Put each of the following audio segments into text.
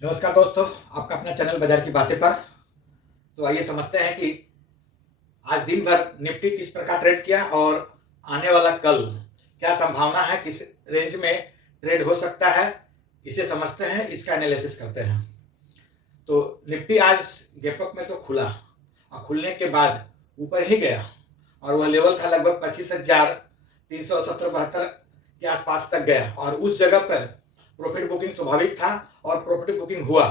नमस्कार दोस्तों, आपका अपना चैनल बाजार की बातें पर। तो आइए समझते हैं कि आज दिन भर निफ्टी किस प्रकार ट्रेड किया और आने वाला कल क्या संभावना है, किस रेंज में ट्रेड हो सकता है, इसे समझते हैं, इसका एनालिसिस करते हैं। तो निफ्टी आज गैप अप में तो खुला और खुलने के बाद ऊपर ही गया और वह लेवल था लगभग 25,370-72 के आसपास तक गया और उस जगह पर प्रॉफिट बुकिंग स्वाभाविक था और प्रॉफिट बुकिंग हुआ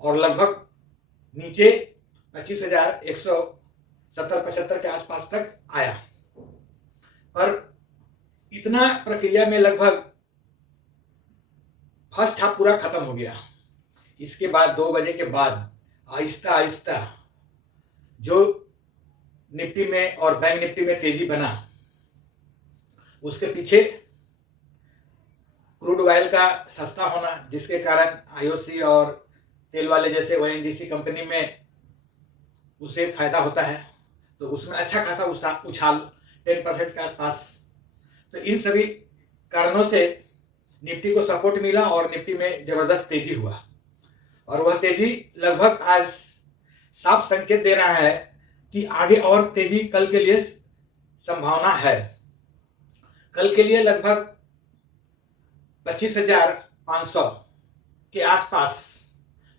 और लगभग नीचे 25,170-75 के आसपास तक आया। पर इतना प्रक्रिया में लगभग फर्स्ट हाफ पूरा खत्म हो गया। इसके बाद 2 बजे के बाद आहिस्ता आहिस्ता जो निफ्टी में और बैंक निफ्टी में तेजी बना, उसके पीछे क्रूड ऑयल का सस्ता होना, जिसके कारण आईओसी और तेल वाले जैसे ओएनजीसी कंपनी में उसे फायदा होता है, तो उसमें अच्छा खासा उछाल 10% के आसपास। तो इन सभी कारणों से निफ्टी को सपोर्ट मिला और निफ्टी में जबरदस्त तेजी हुआ और वह तेजी लगभग आज साफ संकेत दे रहा है कि आगे और तेजी कल के लिए संभावना है। कल के लिए लगभग 25,500 के आसपास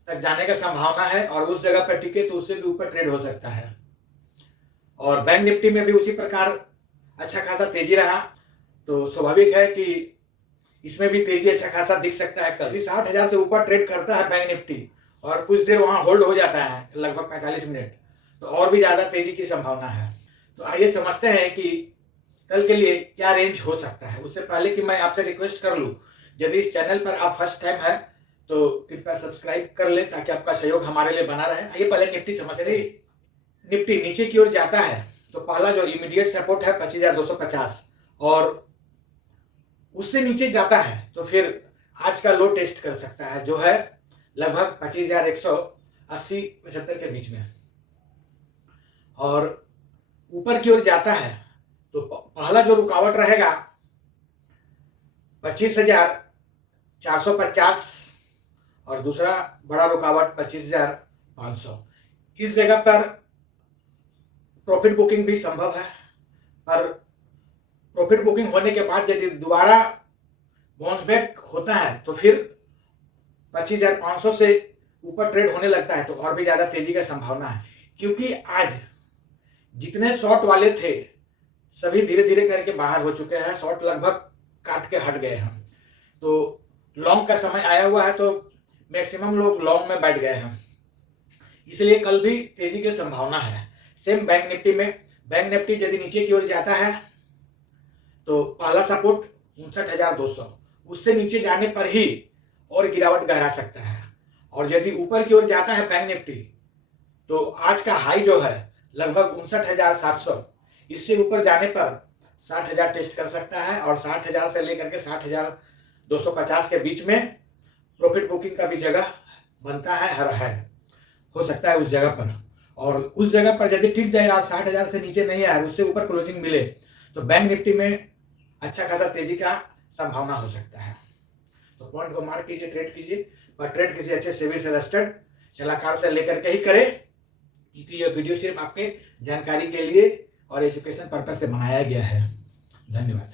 तक जाने का संभावना है और उस जगह पर टिके तो उससे भी ऊपर ट्रेड हो सकता है। और बैंक निफ्टी में भी उसी प्रकार अच्छा खासा तेजी रहा, तो स्वाभाविक है कि इसमें भी तेजी अच्छा खासा दिख सकता है। कल 60,000 से ऊपर ट्रेड करता है बैंक निफ्टी और कुछ देर वहां होल्ड हो जाता है लगभग 45 मिनट, तो और भी ज्यादा तेजी की संभावना है। तो आइए समझते हैं कि कल के लिए क्या रेंज हो सकता है। उससे पहले कि मैं आपसे रिक्वेस्ट कर लूं, यदि इस चैनल पर आप फर्स्ट टाइम है तो कृपया सब्सक्राइब कर ले ताकि आपका सहयोग हमारे लिए बना रहे। आइए पहले निफ्टी समझते हैं। निफ्टी नीचे की ओर जाता है तो पहला जो इमीडिएट सपोर्ट है 25,250 और उससे नीचे जाता है तो फिर आज का लो टेस्ट कर सकता है, जो है लगभग 25,180-75 के बीच में। और ऊपर की ओर जाता है तो पहला जो रुकावट रहेगा 25,450 और दूसरा बड़ा रुकावट 25,500। इस जगह पर प्रॉफिट बुकिंग भी संभव है, पर प्रॉफिट बुकिंग होने के बाद यदि दोबारा बाउंस बैक होता है तो फिर 25,500 से ऊपर ट्रेड होने लगता है तो और भी ज्यादा तेजी का संभावना है, क्योंकि आज जितने शॉर्ट वाले थे सभी धीरे धीरे करके बाहर हो चुके हैं। शॉर्ट लगभग काट के हट गए हैं, तो लॉन्ग का समय आया हुआ है, तो मैक्सिमम लोग लॉन्ग में बैठ गए हैं, इसलिए कल भी तेजी की संभावना है। सेम बैंक निफ्टी में, बैंक निफ्टी यदि नीचे की ओर जाता है तो पहला सपोर्ट 59,200, उससे नीचे जाने पर ही और गिरावट गहरा सकता है। और यदि ऊपर की ओर जाता है बैंक निफ्टी तो आज का हाई जो है लगभग 59,700, इससे ऊपर जाने पर 60,000 टेस्ट कर सकता है और 60,000 से लेकर के 60,250 के बीच में प्रॉफिट बुकिंग का भी जगह बनता है, हर है, हो सकता है उस जगह पर। और उस जगह पर यदि टिक जाए और 60,000 से नीचे नहीं आए, उससे ऊपर क्लोजिंग मिले तो बैंक निफ्टी में अच्छा खासा तेजी का संभावना हो सकता है। तो पॉइंट को मार्क कीजिए, ट्रेड कीजिए, पर ट्रेड किसी अच्छे सेबी से रजिस्टर्ड सलाहकार से लेकर के ही करें, क्योंकि यह वीडियो सिर्फ आपके जानकारी के लिए और एजुकेशन पर्पज से बनाया गया है। धन्यवाद।